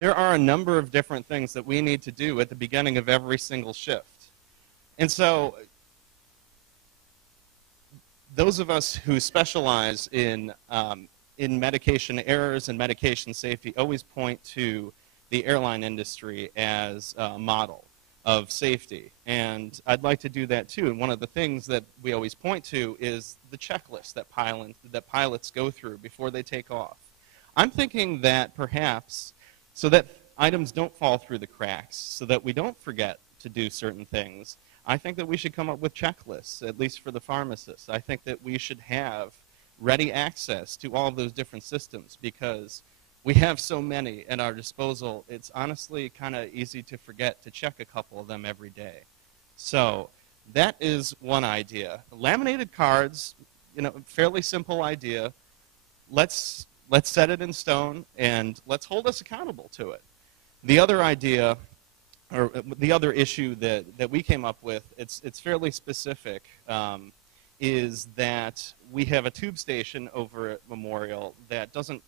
there are a number of different things that we need to do at the beginning of every single shift. And so those of us who specialize in medication errors and medication safety always point to the airline industry as a model of safety. And I'd like to do that too. And one of the things that we always point to is the checklist that pilots go through before they take off. I'm thinking that perhaps, so that items don't fall through the cracks, so that we don't forget to do certain things, I think that we should come up with checklists, at least for the pharmacists. I think that we should have ready access to all of those different systems, because we have so many at our disposal, it's honestly kind of easy to forget to check a couple of them every day. So that is one idea. Laminated cards, fairly simple idea. Let's set it in stone, and let's hold us accountable to it. The other idea, or the other issue that we came up with, it's fairly specific, is that we have a tube station over at Memorial that doesn't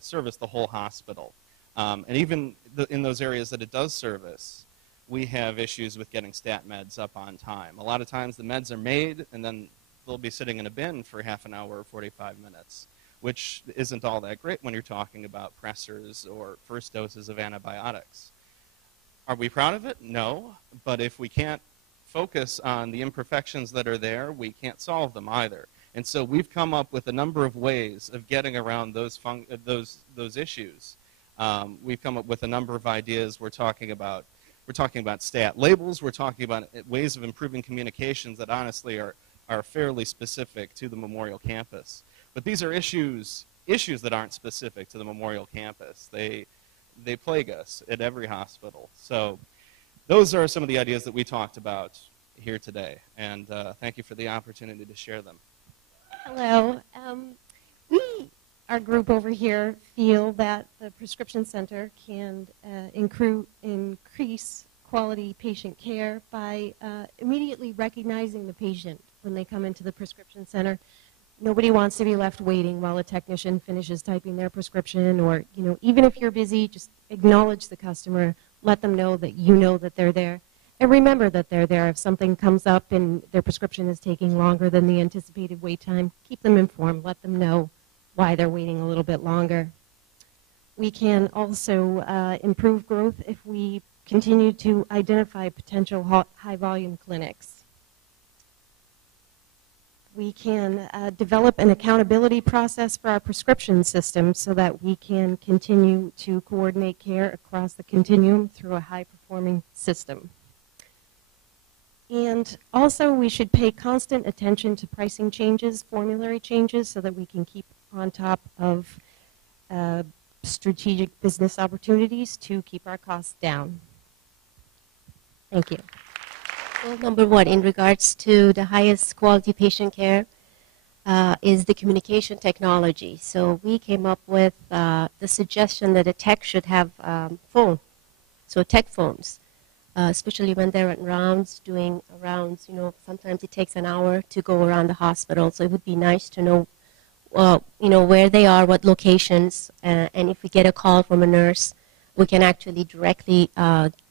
service the whole hospital. And even in those areas that it does service, we have issues with getting stat meds up on time. A lot of times the meds are made, and then they'll be sitting in a bin for half an hour or 45 minutes, which isn't all that great when you're talking about pressors or first doses of antibiotics. Are we proud of it? No. But if we can't focus on the imperfections that are there, we can't solve them either. And so we've come up with a number of ways of getting around those issues. We've come up with a number of ideas. We're talking about stat labels. We're talking about ways of improving communications that honestly are fairly specific to the Memorial campus. But these are issues that aren't specific to the Memorial campus. They plague us at every hospital. So those are some of the ideas that we talked about here today. And thank you for the opportunity to share them. Hello. Our group over here, feel that the prescription center can increase quality patient care by immediately recognizing the patient when they come into the prescription center. Nobody wants to be left waiting while a technician finishes typing their prescription, or even if you're busy, just acknowledge the customer, let them know that you know that they're there. And remember that they're there. If something comes up and their prescription is taking longer than the anticipated wait time, keep them informed. Let them know why they're waiting a little bit longer. We can also improve growth if we continue to identify potential high-volume clinics. We can develop an accountability process for our prescription system so that we can continue to coordinate care across the continuum through a high-performing system. And also, we should pay constant attention to pricing changes, formulary changes, so that we can keep on top of strategic business opportunities to keep our costs down. Thank you. Well, number one, in regards to the highest quality patient care, is the communication technology. So we came up with the suggestion that a tech should have phone, so tech phones. Especially when they're doing rounds, sometimes it takes an hour to go around the hospital. So it would be nice to know, where they are, what locations, and if we get a call from a nurse, we can actually directly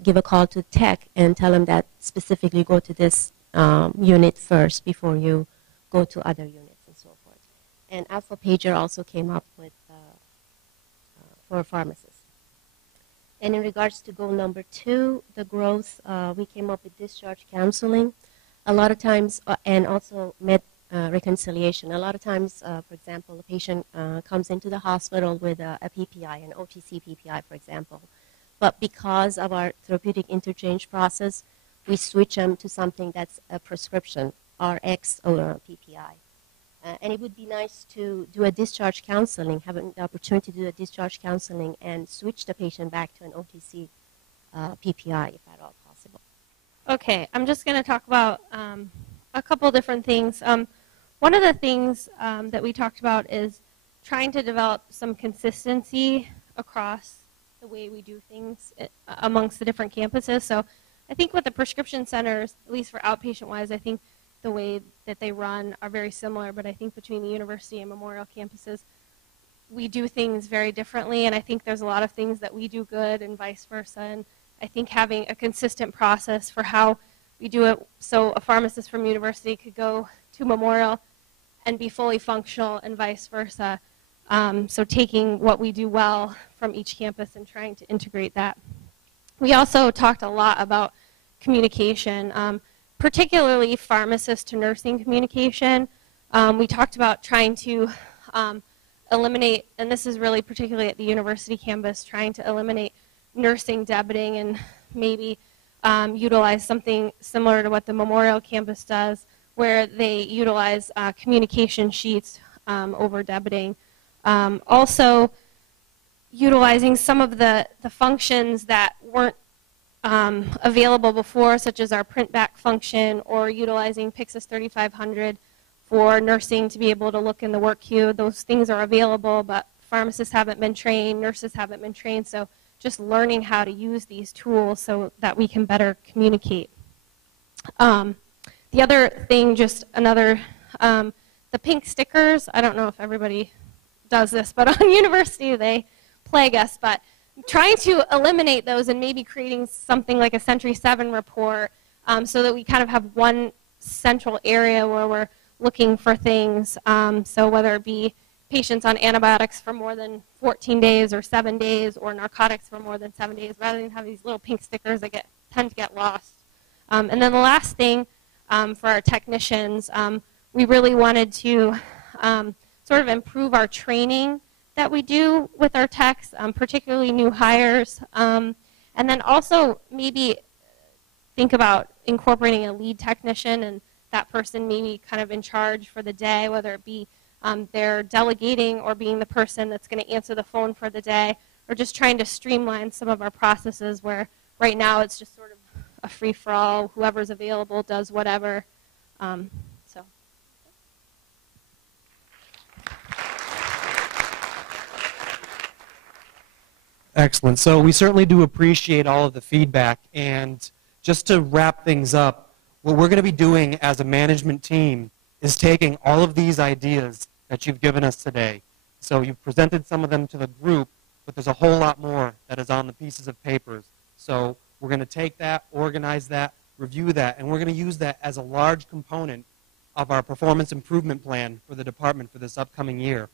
give a call to tech and tell them that specifically go to this unit first before you go to other units and so forth. And Alpha Pager also came up with for pharmacists. And in regards to goal number 2, the growth, we came up with discharge counseling. A lot of times, and also med reconciliation. A lot of times, for example, a patient comes into the hospital with a PPI, an OTC PPI, for example. But because of our therapeutic interchange process, we switch them to something that's a prescription, RX or PPI. And it would be nice to do a discharge counseling, have an opportunity to do a discharge counseling and switch the patient back to an OTC PPI, if at all possible. Okay, I'm just going to talk about a couple different things. One of the things that we talked about is trying to develop some consistency across the way we do things amongst the different campuses. So I think with the prescription centers, at least for outpatient-wise, I think the way that they run are very similar, but I think between the university and Memorial campuses, we do things very differently, and I think there's a lot of things that we do good and vice versa, and I think having a consistent process for how we do it, so a pharmacist from university could go to Memorial and be fully functional and vice versa. So taking what we do well from each campus and trying to integrate that. We also talked a lot about communication, particularly pharmacist to nursing communication. We talked about trying to eliminate, and this is really particularly at the university campus, trying to eliminate nursing debiting and maybe utilize something similar to what the Memorial campus does, where they utilize communication sheets over debiting. Also, utilizing some of the functions that weren't available before, such as our print back function, or utilizing Pixis 3500 for nursing to be able to look in the work queue. Those things are available, but pharmacists haven't been trained, nurses haven't been trained, so just learning how to use these tools so that we can better communicate. The other thing, just another, the pink stickers, I don't know if everybody does this, but on university they plague us, but trying to eliminate those and maybe creating something like a Century 7 report so that we kind of have one central area where we're looking for things. So whether it be patients on antibiotics for more than 14 days or 7 days, or narcotics for more than 7 days, rather than have these little pink stickers that tend to get lost. And then the last thing for our technicians, we really wanted to sort of improve our training that we do with our techs, particularly new hires, and then also maybe think about incorporating a lead technician, and that person maybe kind of in charge for the day, whether it be they're delegating or being the person that's going to answer the phone for the day, or just trying to streamline some of our processes where right now it's just sort of a free-for-all, whoever's available does whatever. So. Excellent. So we certainly do appreciate all of the feedback. And just to wrap things up, what we're going to be doing as a management team is taking all of these ideas that you've given us today. So you've presented some of them to the group, but there's a whole lot more that is on the pieces of papers. So we're going to take that, organize that, review that, and we're going to use that as a large component of our performance improvement plan for the department for this upcoming year.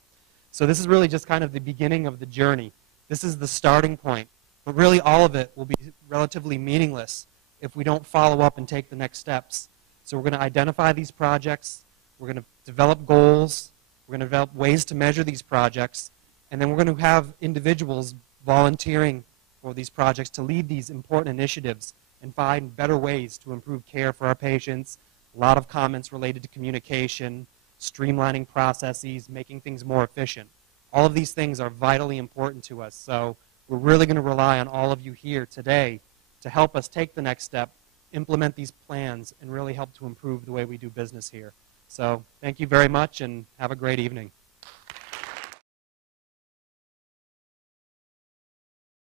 So this is really just kind of the beginning of the journey. This is the starting point, but really all of it will be relatively meaningless if we don't follow up and take the next steps. So we're going to identify these projects, we're going to develop goals, we're going to develop ways to measure these projects, and then we're going to have individuals volunteering for these projects to lead these important initiatives and find better ways to improve care for our patients. A lot of comments related to communication, streamlining processes, making things more efficient. All of these things are vitally important to us, so we're really going to rely on all of you here today to help us take the next step, implement these plans, and really help to improve the way we do business here. So thank you very much, and have a great evening.